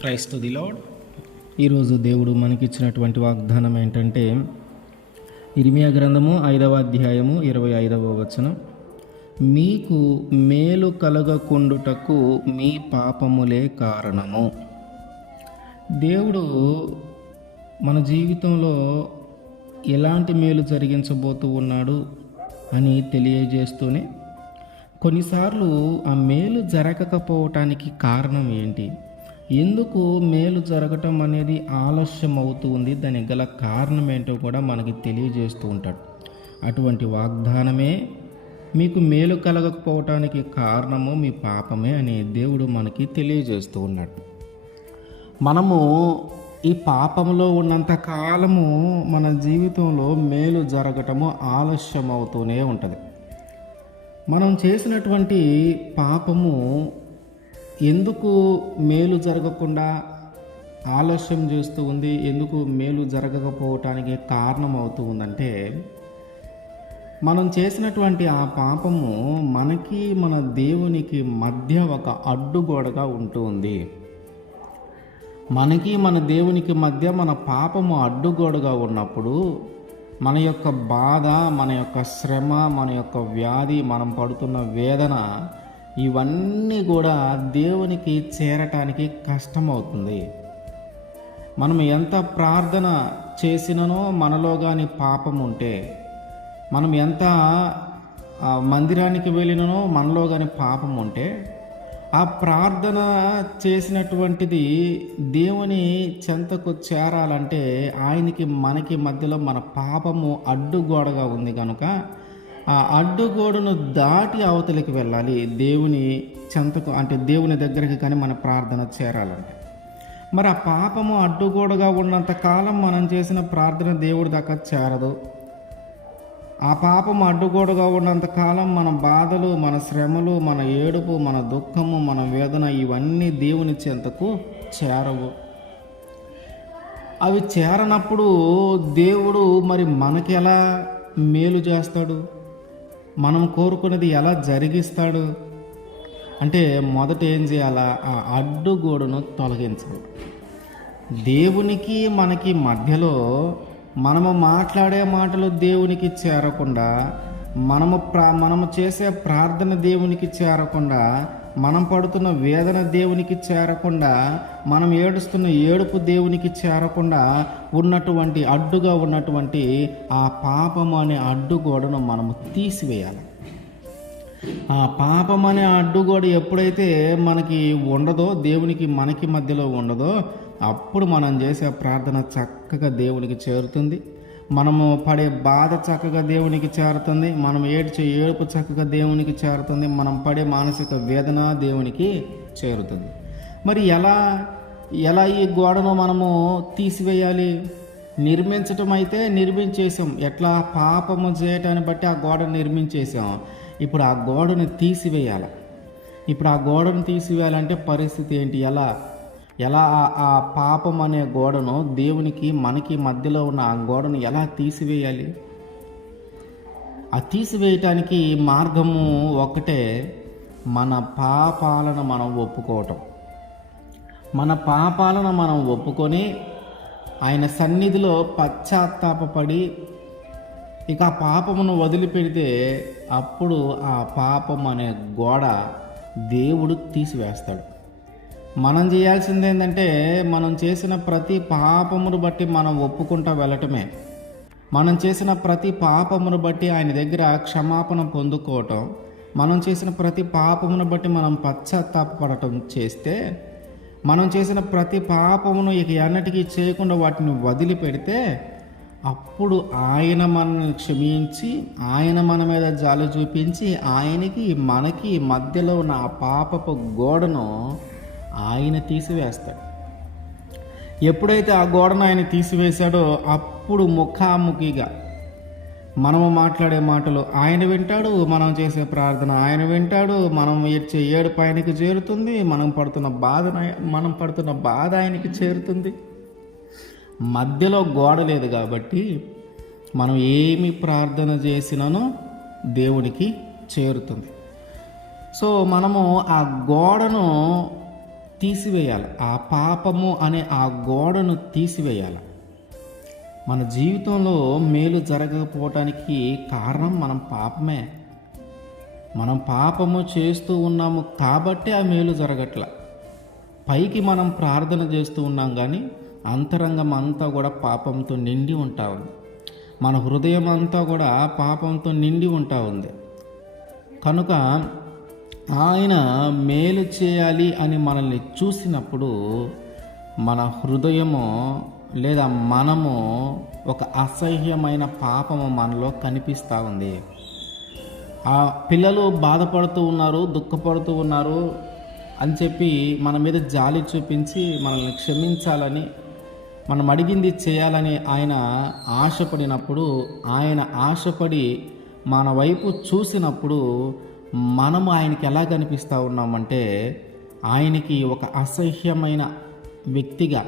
క్రైస్త the lord ఈరోజు దేవుడు మనకిచ్చినటువంటి వాగ్దానం ఏంటంటే ఇరిమియా గ్రంథము ఐదవ అధ్యాయము ఇరవై ఐదవ వచనం. మీకు మేలు కలగకుండుటకు మీ పాపములే కారణము. దేవుడు మన జీవితంలో ఎలాంటి మేలు జరిగించబోతూ ఉన్నాడు అని తెలియజేస్తూనే కొన్నిసార్లు ఆ మేలు జరగకపోవటానికి కారణం ఏంటి? ఎందుకు మేలు జరగటం అనేది ఆలస్యం అవుతూ ఉంది? దానికి గల కారణం ఏంటో కూడా మనకి తెలియజేస్తూ ఉంటాడు. అటువంటి వాగ్దానమే మీకు మేలు కలగకపోవటానికి కారణము మీ పాపమే అని దేవుడు మనకి తెలియజేస్తూ ఉన్నాడు. మనము ఈ పాపంలో ఉన్నంత కాలము మన జీవితంలో మేలు జరగటము ఆలస్యం అవుతూనే ఉంటుంది. మనం చేసినటువంటి పాపము ఎందుకు మేలు జరగకుండా ఆలస్యం చేస్తూ ఉంది ఎందుకు మేలు జరగకపోవటానికి కారణం అవుతూ ఉందంటే మనం చేసినటువంటి ఆ పాపము మనకి మన దేవునికి మధ్య ఒక అడ్డుగోడగా ఉంటూ ఉంది. మనకి మన దేవునికి మధ్య మన పాపము అడ్డుగోడగా ఉన్నప్పుడు మన యొక్క బాధ మన యొక్క శ్రమ మన యొక్క వ్యాధి మనం పడుతున్న వేదన ఇవన్నీ కూడా దేవునికి చేరటానికి కష్టమవుతుంది. మనం ఎంత ప్రార్థన చేసిననో మనలో కానీ పాపం ఉంటే మనం ఎంత మందిరానికి వెళ్ళిననో మనలో కానీ పాపం ఉంటే ఆ ప్రార్థన చేసినటువంటిది దేవుని చెంతకు చేరాలంటే ఆయనకి మనకి మధ్యలో మన పాపము అడ్డుగోడగా ఉంది కనుక ఆ అడ్డుగోడును దాటి అవతలికి వెళ్ళాలి. దేవుని చెంతకు అంటే దేవుని దగ్గరికి కానీ మన ప్రార్థన చేరాలంటే మరి ఆ పాపము అడ్డుగోడగా ఉన్నంత కాలం మనం చేసిన ప్రార్థన దేవుడి దాకా చేరదు. ఆ పాపం అడ్డుగోడగా ఉన్నంత కాలం మన బాధలు మన శ్రమలు మన ఏడుపు మన దుఃఖము మన వేదన ఇవన్నీ దేవుని చెంతకు చేరవు. అవి చేరనప్పుడు దేవుడు మరి మనకెలా మేలు చేస్తాడు? మనం కోరుకున్నది ఎలా జరిగిస్తాడు? అంటే మొదట ఏం చేయాలా? ఆ అడ్డుగోడను తొలగించాలి. దేవునికి మనకి మధ్యలో మనము మాట్లాడే మాటలు దేవునికి చేరకుండా మనము ప్రా మనము చేసే ప్రార్థన దేవునికి చేరకుండా మనం పడుతున్న వేదన దేవునికి చేరకుండా మనం ఏడుస్తున్న ఏడుపు దేవునికి చేరకుండా ఉన్నటువంటి అడ్డుగా ఉన్నటువంటి ఆ పాపము అనే అడ్డుగోడను మనము తీసివేయాలి. ఆ పాపం అనే అడ్డుగోడ ఎప్పుడైతే మనకి ఉండదో దేవునికి మనకి మధ్యలో ఉండదో అప్పుడు మనం చేసే ప్రార్థన చక్కగా దేవునికి చేరుతుంది. మనము పడే బాధ చక్కగా దేవునికి చేరుతుంది. మనం ఏడ్చే ఏడుపు చక్కగా దేవునికి చేరుతుంది. మనం పడే మానసిక వేదన దేవునికి చేరుతుంది. మరి ఎలా ఎలా ఈ గోడను మనము తీసివేయాలి? నిర్మించటం అయితే నిర్మించేసాం ఎట్లా? పాపము చేయటాన్ని బట్టి ఆ గోడను నిర్మించేసాం ఇప్పుడు ఆ గోడను తీసివేయాలి. ఇప్పుడు ఆ గోడను తీసివేయాలంటే పరిస్థితి ఏంటి? ఎలా? ఎలా ఆ- పాపం అనే గోడను దేవునికి మనకి మధ్యలో ఉన్న ఆ గోడను ఎలా తీసివేయాలి? ఆ తీసివేయటానికి మార్గము ఒకటే మన పాపాలను మనం ఒప్పుకోవటం. మన పాపాలను మనం ఒప్పుకొని ఆయన సన్నిధిలో పశ్చాత్తాపపడి ఇక ఆ పాపమును వదిలిపెడితే అప్పుడు ఆ పాపం అనే గోడ దేవుడు తీసివేస్తాడు. మనం చేయాల్సింది ఏంటంటే మనం చేసిన ప్రతి పాపమును బట్టి మనం ఒప్పుకుంటా వెళ్ళటమే. మనం చేసిన ప్రతి పాపమును బట్టి ఆయన దగ్గర క్షమాపణ పొందుకోవటం మనం చేసిన ప్రతి పాపమును బట్టి మనం పశ్చాత్తాపడటం చేస్తే మనం చేసిన ప్రతి పాపమును ఇక ఎన్నటికీ చేయకుండా వాటిని వదిలిపెడితే అప్పుడు ఆయన మనల్ని క్షమించి ఆయన మన మీద జాలి చూపించి ఆయనకి మనకి మధ్యలో ఉన్న ఆ పాపపు గోడను ఆయన తీసివేస్తాడు. ఎప్పుడైతే ఆ గోడను ఆయన తీసివేశాడో అప్పుడు ముఖాముఖిగా మనము మాట్లాడే మాటలు ఆయన వింటాడు మనం చేసే ప్రార్థన ఆయన వింటాడు మనం ఏడ్చే ఏడుపు ఆయనకి చేరుతుంది మనం పడుతున్న బాధ మనం పడుతున్న బాధ ఆయనకి చేరుతుంది. మధ్యలో గోడ లేదు కాబట్టి మనం ఏమి ప్రార్థన చేసినానో దేవునికి చేరుతుంది. సో మనము ఆ గోడను తీసివేయాలి. ఆ పాపము అనే ఆ గోడను తీసివేయాలి. మన జీవితంలో మేలు జరగకపోవటానికి కారణం మనం పాపమే. మనం పాపము చేస్తూ ఉన్నాము కాబట్టి ఆ మేలు జరగట్ల. పైకి మనం ప్రార్థన చేస్తూ ఉన్నాం కానీ అంతరంగం అంతా కూడా పాపంతో నిండి ఉంటా ఉంది. మన హృదయం అంతా కూడా పాపంతో నిండి ఉంటా ఉంది. కనుక ఆయన మేలు చేయాలి అని మనల్ని చూసినప్పుడు మన హృదయము లేదా మనము ఒక అసహ్యమైన పాపము మనలో కనిపిస్తూ ఉంది. ఆ పిల్లలు బాధపడుతూ ఉన్నారు దుఃఖపడుతూ ఉన్నారు అని చెప్పి మన మీద జాలి చూపించి మనల్ని క్షమించాలని మనం అడిగింది చేయాలని ఆయన ఆశపడినప్పుడు ఆయన ఆశపడి మన వైపు చూసినప్పుడు మనము ఆయనకి ఎలా కనిపిస్తూ ఉన్నామంటే ఆయనకి ఒక అసహ్యమైన వ్యక్తిగా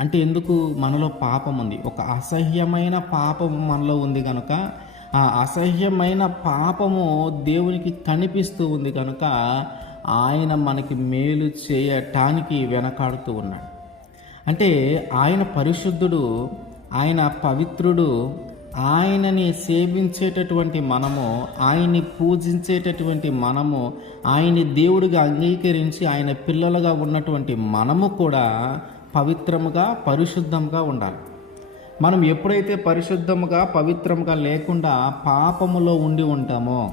అంటే ఎందుకు మనలో పాపం ఉంది? ఒక అసహ్యమైన పాపము మనలో ఉంది కనుక ఆ అసహ్యమైన పాపము దేవునికి కనిపిస్తూ ఉంది కనుక ఆయన మనకి మేలు చేయటానికి వెనకాడుతూ ఉన్నాడు. అంటే ఆయన పరిశుద్ధుడు ఆయన పవిత్రుడు ఆయనని సేవించేటటువంటి మనము ఆయన్ని పూజించేటటువంటి మనము ఆయన్ని దేవుడిగా అంగీకరించి ఆయన పిల్లలుగా ఉన్నటువంటి మనము కూడా పవిత్రముగా పరిశుద్ధంగా ఉండాలి. మనం ఎప్పుడైతే పరిశుద్ధముగా పవిత్రముగా లేకుండా పాపములో ఉండి ఉంటామో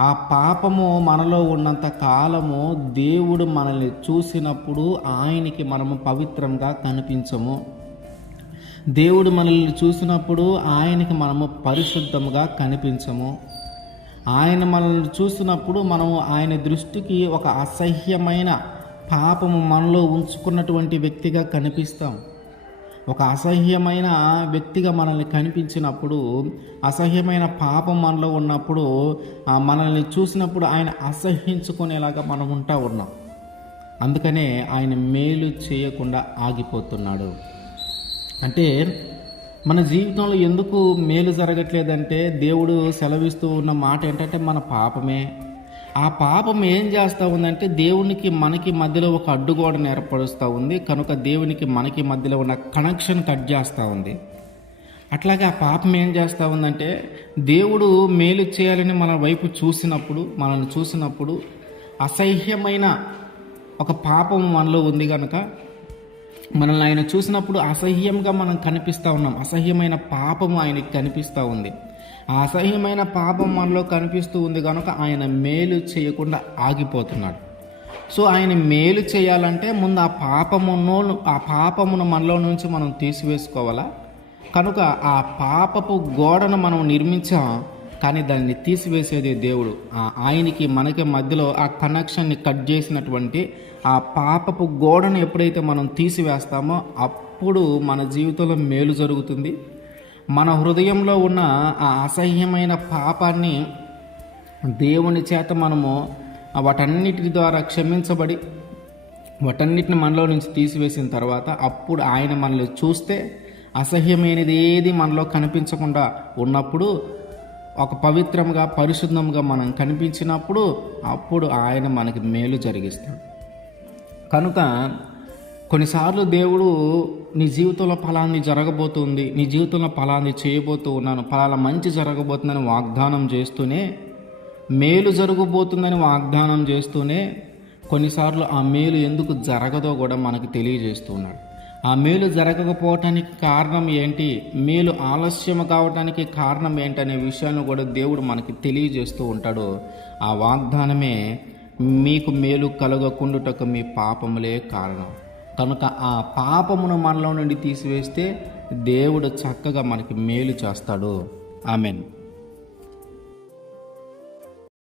ఆ పాపము మనలో ఉన్నంత కాలము దేవుడు మనల్ని చూసినప్పుడు ఆయనకి మనము పవిత్రంగా కనిపించము. దేవుడు మనల్ని చూసినప్పుడు ఆయనకి మనము పరిశుద్ధముగా కనిపించము. ఆయన మనల్ని చూసినప్పుడు మనము ఆయన దృష్టికి ఒక అసహ్యమైన పాపము మనలో ఉంచుకున్నటువంటి వ్యక్తిగా కనిపిస్తాం. ఒక అసహ్యమైన వ్యక్తిగా మనల్ని కనిపించినప్పుడు అసహ్యమైన పాపం మనలో ఉన్నప్పుడు మనల్ని చూసినప్పుడు ఆయన అసహ్యించుకునేలాగా మనం ఉంటా ఉన్నాం. అందుకనే ఆయన మేలు చేయకుండా ఆగిపోతున్నాడు. అంటే మన జీవితంలో ఎందుకు మేలు జరగట్లేదంటే దేవుడు సెలవిస్తూ ఉన్న మాట ఏంటంటే మన పాపమే. ఆ పాపం ఏం చేస్తూ ఉందంటే దేవునికి మనకి మధ్యలో ఒక అడ్డుగోడను ఏర్పరుస్తూ ఉంది. కనుక దేవునికి మనకి మధ్యలో ఉన్న కనెక్షన్ కట్ చేస్తూ ఉంది. అట్లాగే ఆ పాపం ఏం చేస్తూ ఉందంటే దేవుడు మేలు చేయాలని మన వైపు చూసినప్పుడు మనల్ని చూసినప్పుడు అసహ్యమైన ఒక పాపం మనలో ఉంది కనుక మనల్ని ఆయన చూసినప్పుడు అసహ్యంగా మనం కనిపిస్తూ ఉన్నాం. అసహ్యమైన పాపము ఆయనకి కనిపిస్తూ ఉంది. ఆ అసహ్యమైన పాపం మనలో కనిపిస్తూ ఉంది కనుక ఆయన మేలు చేయకుండా ఆగిపోతున్నాడు. సో ఆయన మేలు చేయాలంటే ముందు ఆ పాపమును ఆ పాపమును మనలో నుంచి మనం తీసివేసుకోవాలా? కనుక ఆ పాపపు గోడను మనం నిర్మించాం కానీ దాన్ని తీసివేసేది దేవుడు. ఆయనకి మనకి మధ్యలో ఆ కనెక్షన్ని కట్ చేసినటువంటి ఆ పాపపు గోడను ఎప్పుడైతే మనం తీసివేస్తామో అప్పుడు మన జీవితంలో మేలు జరుగుతుంది. మన హృదయంలో ఉన్న ఆ అసహ్యమైన పాపాన్ని దేవుని చేత మనము వాటన్నిటి ద్వారా క్షమించబడి వాటన్నిటిని మనలో నుంచి తీసివేసిన తర్వాత అప్పుడు ఆయన మనల్ని చూస్తే అసహ్యమైనది ఏది మనలో కనిపించకుండా ఉన్నప్పుడు ఒక పవిత్రంగా పరిశుద్ధంగా మనం కనిపించినప్పుడు అప్పుడు ఆయన మనకి మేలు జరిగిస్తాడు. కనుక కొన్నిసార్లు దేవుడు నీ జీవితంలో ఫలాన్ని జరగబోతుంది నీ జీవితంలో ఫలాన్ని చేయబోతూ ఉన్నాను ఫలాల మంచి జరగబోతుందని వాగ్దానం చేస్తూనే మేలు జరగబోతుందని వాగ్దానం చేస్తూనే కొన్నిసార్లు ఆ మేలు ఎందుకు జరగదో కూడా మనకు తెలియజేస్తున్నాడు. ఆ మేలు జరగకపోవటానికి కారణం ఏంటి? మేలు ఆలస్యం కావటానికి కారణం ఏంటనే విషయాన్ని కూడా దేవుడు మనకి తెలియజేస్తూ ఉంటాడు. ఆ వాగ్దానమే మీకు మేలు కలగకుండుటకు మీ పాపములే కారణం. కనుక ఆ పాపమును మనలో నుండి తీసివేస్తే దేవుడు చక్కగా మనకి మేలు చేస్తాడు. ఆమెన్.